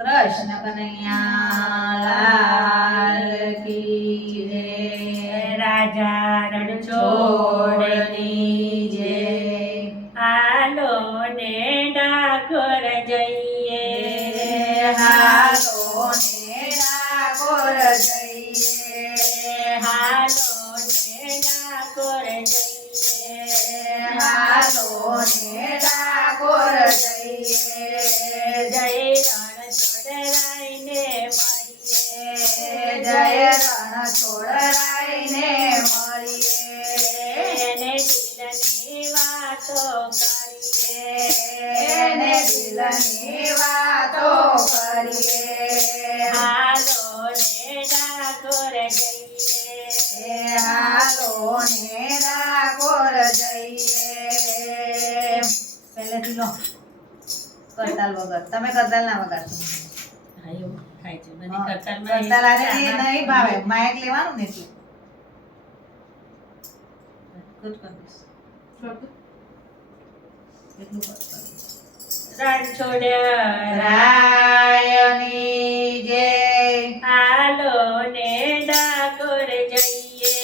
કૃષ્ણ કનૈયા લાલ કી જય રાજા રણછોડની જય હાલો ને ડાકોર જઈએ હાલો ને ડાકોર જઈએ હાલો ને ડાકોર જઈએ હાલો ને ડાકોર જઈએ જય રણછોડરાયને મળીએ જય રણછોડરાયને મળીએ એને દિલની વાતો કરીએ એને દિલની વાતો કરીએ હાલો ને ડાકોર જઈએ હાલો ને ડાકોર જઈએ પહેલેથી લો કરતાલ વગર તમે કરતાલ ના વગાડશો હા એવું થાય છે મને હા, કરતાલમાં કરતાલ આને નહીં ભાવે માયક લેવાનું ને એટલે ગુડ કર દઈશ એટલું કર રાયની જય હાલો ને ડાકોર જઈએ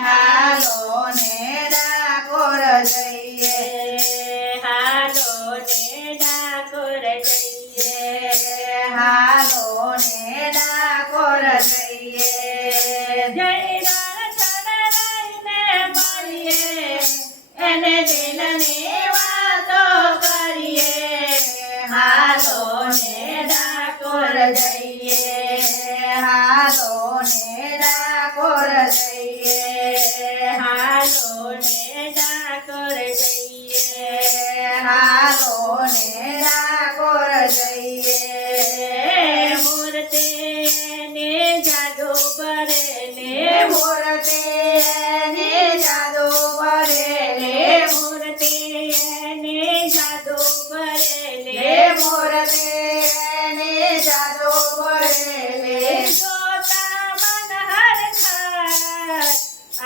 હાલો ને ડાકોર જઈએ હાલો ને ડાકોર જઈએ હાલો ને ડાકોર જઈએ જય રણછોડરાયને મળીએ એને દિલની વાતો કરીએ હાલો ને ડાકોર જઈએ હાલો ને ડાકોર જઈએ હાલો ને ડાકોર જઈએ હાલો ને ડાકોર જઈએ મૂર્તિ ને જાદુ કરે ને મૂર્તિ ને જાદુ ભરેલે મૂર્તિ ને જાદુ કરે લે મૂર્તિ ને જાદુ ભરેલે જોતા મન હર થાય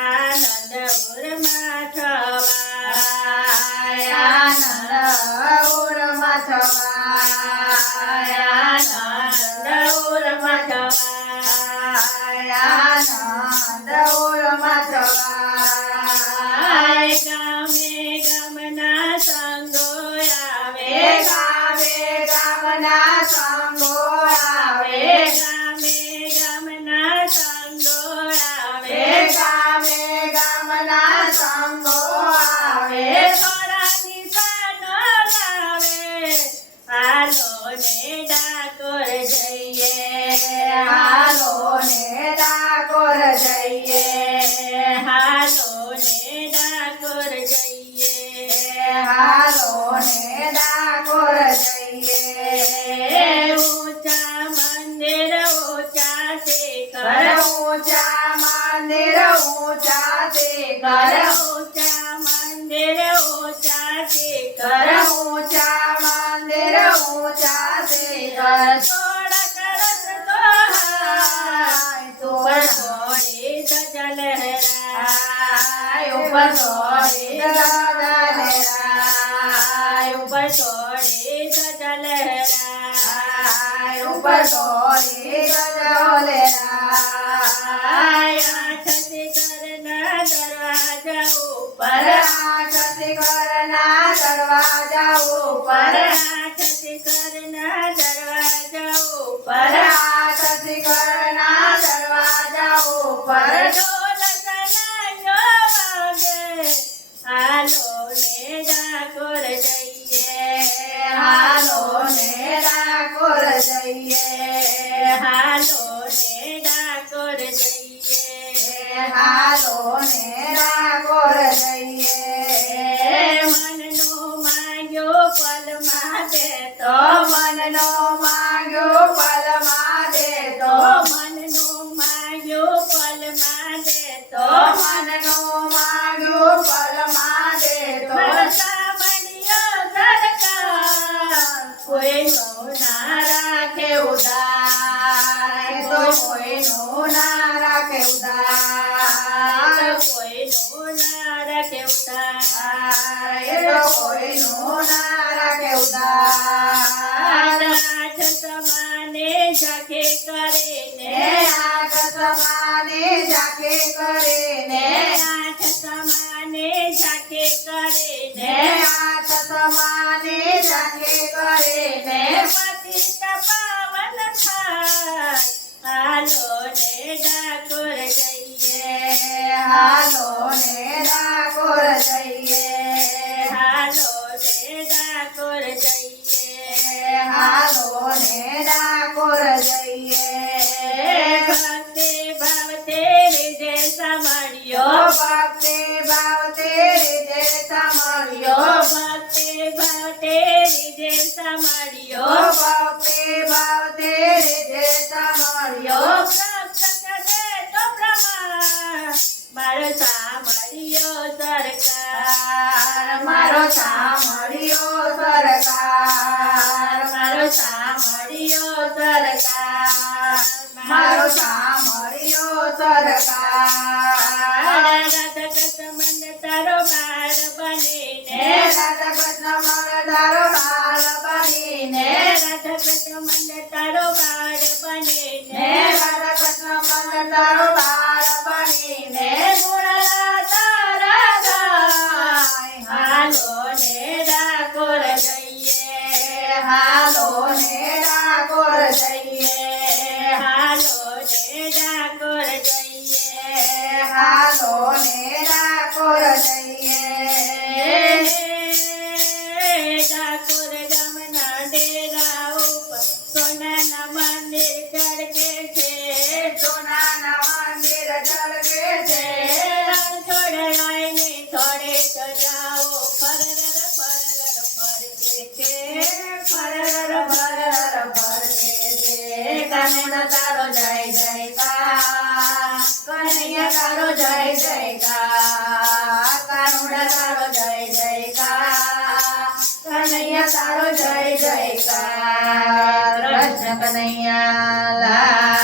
આનંદ ઉરમાં થવાય આનંદ ઉરમાં થવાય આનંદ ઉરમાં થવાય આનંદ ઉરમાં થવાય ગામે ગામના સંગો આવે ગાવે ગામના સંગો આવે ગામે ગામના સંગો આવે ગામે ગામના સંગો આવે થોડા નિશાનો લાવે હાલો ને ડાકોર જઈએ હાલો ને ડાકોર જઈએ હાલો ને ડાકોર જઈએ હાલો ને ડાકોર જઈએ ઊંચા મંદિર ઊંચા શિખર ઊંચા મંદિર ઊંચા તે કર કર ઊંચા મંદિર ઊંચા શિખર ઊંચા મંદિર ઊંચા તે કર થોડા કરત તો હાય ઉપર થોડી ધજા લહેરાય ઉપર થોડી ધજા લહેરાય ઉપર થોડી ધજા લહેરાય ઉપર થોડી ધજા લહેરાય આઠથી કરના દરવાજા ઉપર પર આઠથી કરના દરવાજા ઉપર આઠથી કરના દરવાજા ઉપર પર આઠથી કરના દરવાજા ઉપર ઢોલ કલાયો વાગે હાલો ને ડાકોર જઈએ હાલો ને ડાકોર જઈએ હાલો ને ડાકોર જઈએ હાલો ને ડાકોર જઈએ મનનો માંગ્યો પલમાં દેતો મનનો માંગ્યો પલમાં દેતો મનનો માંગ્યો પલમાં દેતો મનનો માંગ્યો પલમાં દેતો સાંભળ્યો સરકાર કોઈનો ના રાખે ઉદાર તો કોઈનું ના રાખે ઉદાર કોઈનો ના રાખે ઉતાર તો કોઈનું ના રાખે ઉદાર આઠ સમય સમાને ઝાંખે કરે ને ને આઠ સમાને ઝાંખે કરે ને ને આઠ સમાને ઝાંખે કરે ને પતિત પાવન થાય હાલો ને ડાકોર જઈએ હાલો ને ડાકોર જઈએ હાલો ને ડાકોર જઈએ હાલો ને ડાકોર જઈએ ભક્તિ ભાવ તેરી જે સાંભળ્યો ભક્તિ ભાવ તેરી જે સાંભળ્યો ભક્તિ ભાવ તેરી જે સાંભળ્યો ભક્તિ ભાવ તેરી જે સાંભળ્યો પ્રાપ્ત કરે તો પ્રમાણ મારો સાંભળ્યો સરકાર મારો સાંભળ્યો સરકાર મારો સાંભળ્યો સરકાર મારો સાંભળ્યો સરકાર રાધા મંદ તારો બાળ બનીને હે રાધા કૃષ્ણ તારો બાળ બનીને રાધા મંદ તારો બાળ બનીને હે રાધા કૃષ્ણ તારો બાળ બનીને ગુણલા તારા ગાય હાલો ને ડાકોર જઈએ હાલો ને ડાકોર જઈએ હાલો ને ડાકોર જઈએ હાલો ને ડાકોર જઈએ ડાકોર ગામના ડેરા ઉપર સોનાના મંદિર ચડકે છે સોનાના મંદિર જળકે છે થોડે આઈને થોડે તો જાઓ ફરર ફરકે છે ફરર ફરર ફરકે છે કાનુડા તારો જય જયકાર કનૈયા તારો જય જયકાર કાનુડા તારો જય જયકાર કનૈયા તારો જય જયકાર કૃષ્ણ કનૈયા લાલ